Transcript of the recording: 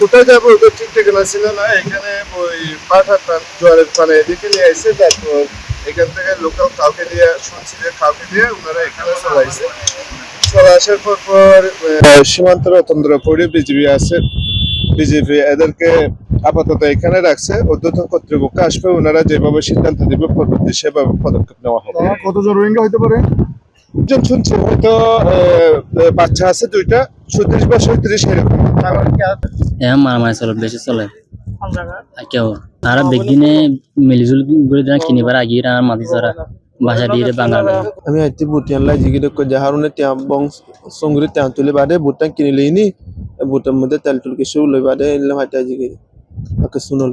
কোথায় যাবো ওটা ঠিক ঠিকানা ছিল না। এখানে ওই পাঠাতাম জোয়ারের পানে এদিকে নিয়ে আসছে, তারপর এখান থেকে লোকাল কাউকে দিয়ে শুনছি যে কাউকে দিয়ে ওনারা এখানে চলে আসছে। চলে আসার পর সীমান্ত রতন্দ্র পড়ে বিজিবি আছে, বিজেপি এদেরকে আপাতত এখানে রাখছে। ঊর্ধ্বতন কর্তৃপক্ষ আসবে, ওনারা যেভাবে সিদ্ধান্ত দিবে পরবর্তী সেভাবে পদক্ষেপ নেওয়া হবে। কতজন রোহিঙ্গা হইতে পারে? একজন শুনছি হয়তো বাচ্চা আছে দুইটা, 36 বা 37 এরকম। মারামারি চলে, বেশি চলে কেউ তারা বেগিনে মিলিজুল করে দেন কিনিবার আগে আর মাটি চড়া ভাষা দিয়ে বাঙালি আমি আইতে বুটিয়ান লাই জিগি দেখো যাহারনে তিয়া বং সংগ্রি তিয়া তুলে বাদে বুটান কিনে লইনি বুটার মধ্যে তেল টুল কিছু লই বাদে এলাম হাইটা জিগি আকে শুনল